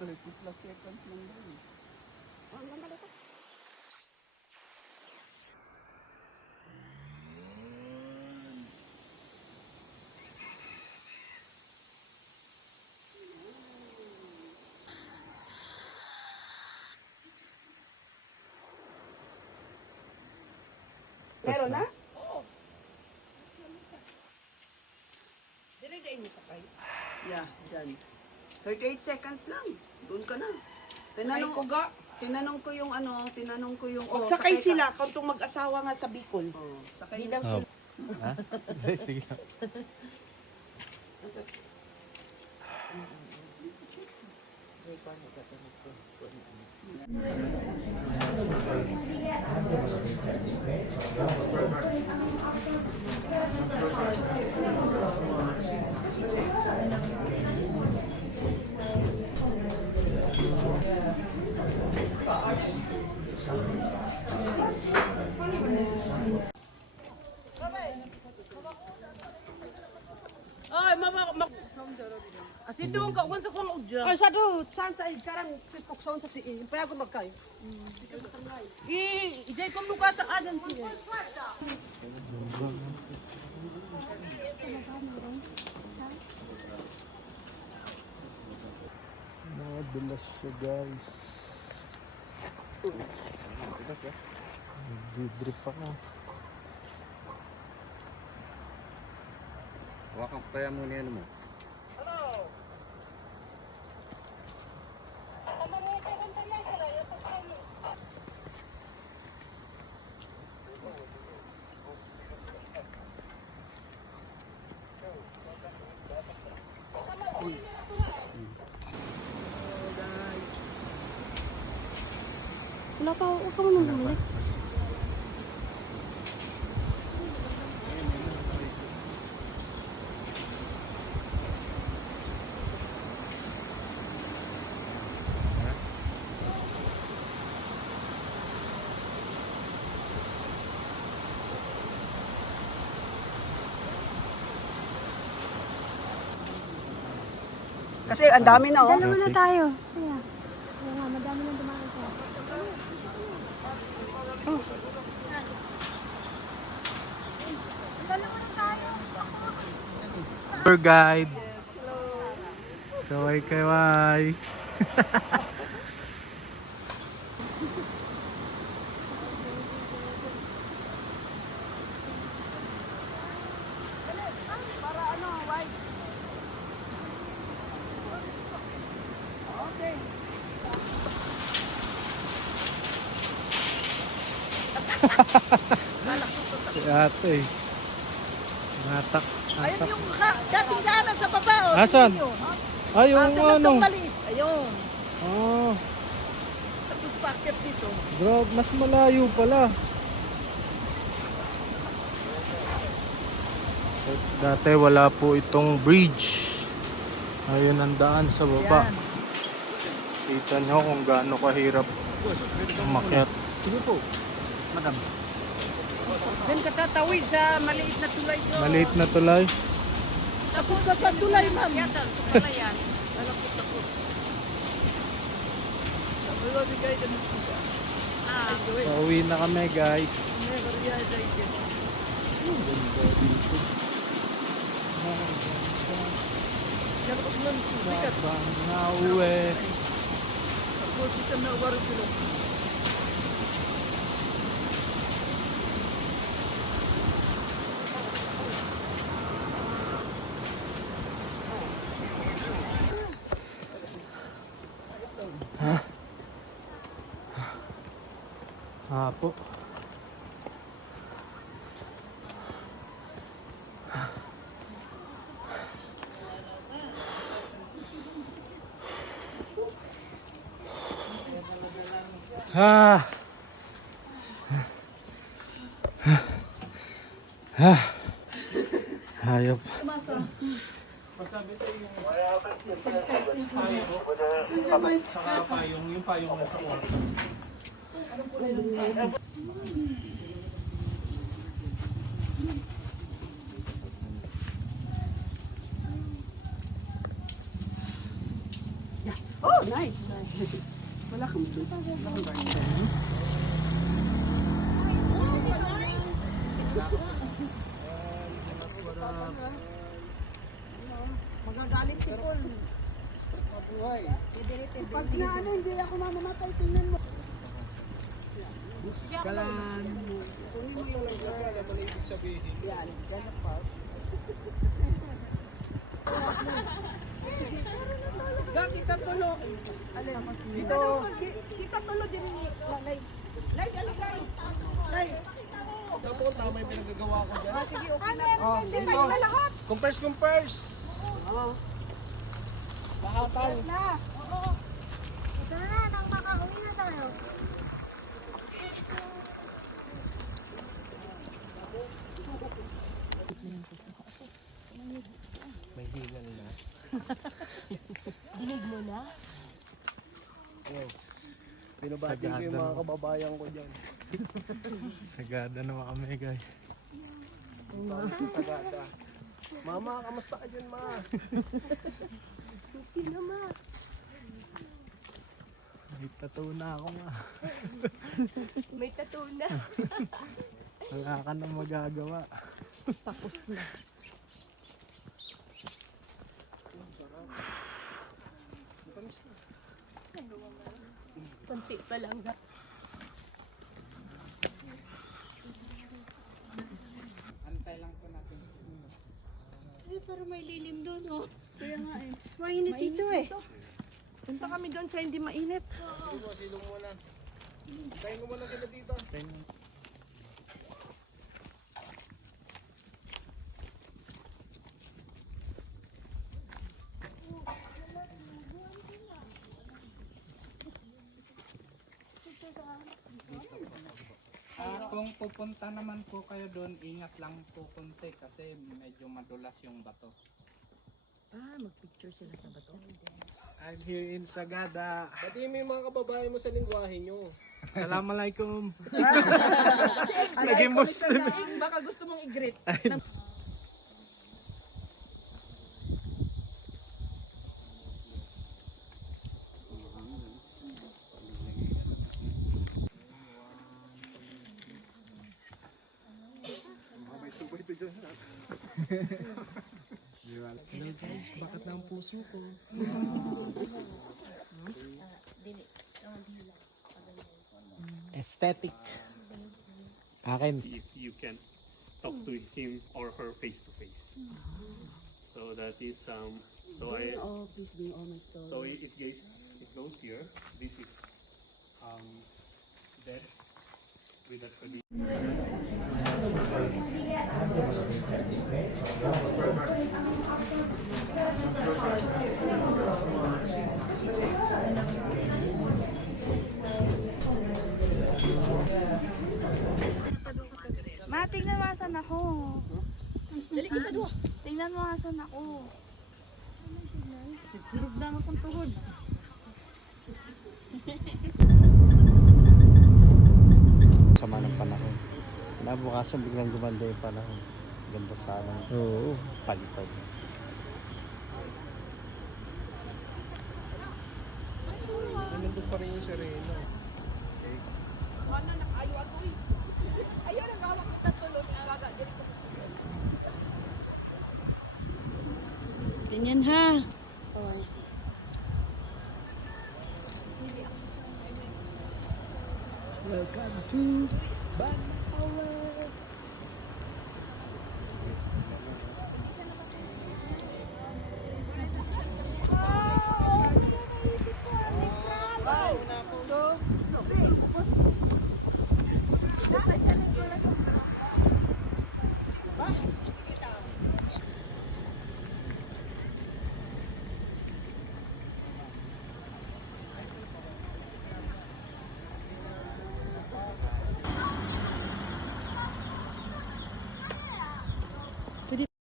30 plus seconds lang daw eh. Oh, ang ganda dito. Meron na? Dire-diin mo sakay. Yeah, dyan. 38 seconds lang. Doon ka na. Ay, kuga. Tinanong ko yung ano, tinanong ko yung... Sakay ka. sila, kantong mag-asawa nga sa Bicol. Oh, sakay Di na. daw sila. Ha? Sige. Ay, mama. Asi doon ka, unsa kong udya. Ay, sa doon, saan sa karang sipok sa siin. Paya ko magkay. Ijay kong luka sa adan siya. Madulas siya guys. Nagdidrip ako. Hawakan kaya muna yan mo. Wala pa, huwag ka muna bumalik. Kasi ang dami na oh. Dalawa na tayo. Sige. Oo nga, madami na dumaan ko. Dalawa na tayo. Tour guide. Kaway-kaway. Para ano, white. Okay. Si ate. Natak. Ayun yung dating daanan sa baba. Asan? Ay, yung Sa ano. maliit. Ayun. Oh, Tapos packet dito. bro, mas malayo pala. Dati wala po itong bridge. Ayun ang daan sa baba. Yan. Kita nyo kung gaano kahirap umakyat. Sige po, madam. Diyan ka tatawid sa maliit na tulay ko. Maliit na tulay. Tapos sa tulay, ma'am. Yan, sa tulay yan. Wala bigay na nito siya. Pauwi na kami guys. Never realize it. Ganda dito. Yan ako lang bigat. Bang nauwi. Tapos ito na waro kilo. Po. Ah. Hayop. Saka payong, yung payong nasa kwarto. Oh, nice. Wala kang magagalit si Paul. Mabuhay. Pag na ano, hindi ako mamamatay, tingnan mo. Kalan. Kunin mo yung Alam mo na ibig sabihin. yan, dyan na park. Kita tulo. Dito. Kita tulo din ni Lay. Lay, dali, Lay. Lay. Tapos tama yung pinagagawa ko dyan. Sige, okay na. Hindi tayo na lahat. Compares. Oo. Lahatang. Ito na, nang makauwi na tayo. May hingal na. Dinig mo na? Binabati ko yung mga kababayan ko dyan. Sagada naman kami guys. Sagada. Mama, kamusta ka dyan, ma? Sino ma? May tattoo na ako nga. May tattoo na. Wala ka na magagawa. Kunti pa lang. Antay lang po natin. Kasi parang may lilim doon, oh. Kaya nga eh. Mainit dito eh. Punta kami doon sa hindi mainit. Silong muna. Tayo ko muna sila dito. Kung pupunta naman po kayo doon, ingat lang po konti kasi medyo madulas yung bato. Mag-picture sila sa bato. I'm here in Sagada. Pati mo yung mga kababayan mo sa lingwahe nyo. Assalamualaikum. Si X, Naging Muslim. Si X, baka gusto mong i-greet. Hello guys, bakit na ang puso ko? Aesthetic. Akin. If you can talk to him or her face to face. So that is Oh, please be on my soul. so it goes here. This is dead with a tradition. Ma, tingnan mo asan ako. Dali kita doon. Tingnan mo asan ako. Hirog na akong tuhod. Sama ng panahon. Nabukasan biglang gumanda yung panahon. Ganda sana ng Oo. palipad. Nandun pa rin yung sereno. Mana nakayo ako eh. Ayaw na gawak kita tulo. Gaga, dali ko. Ganyan ha. Welcome to Banahaw.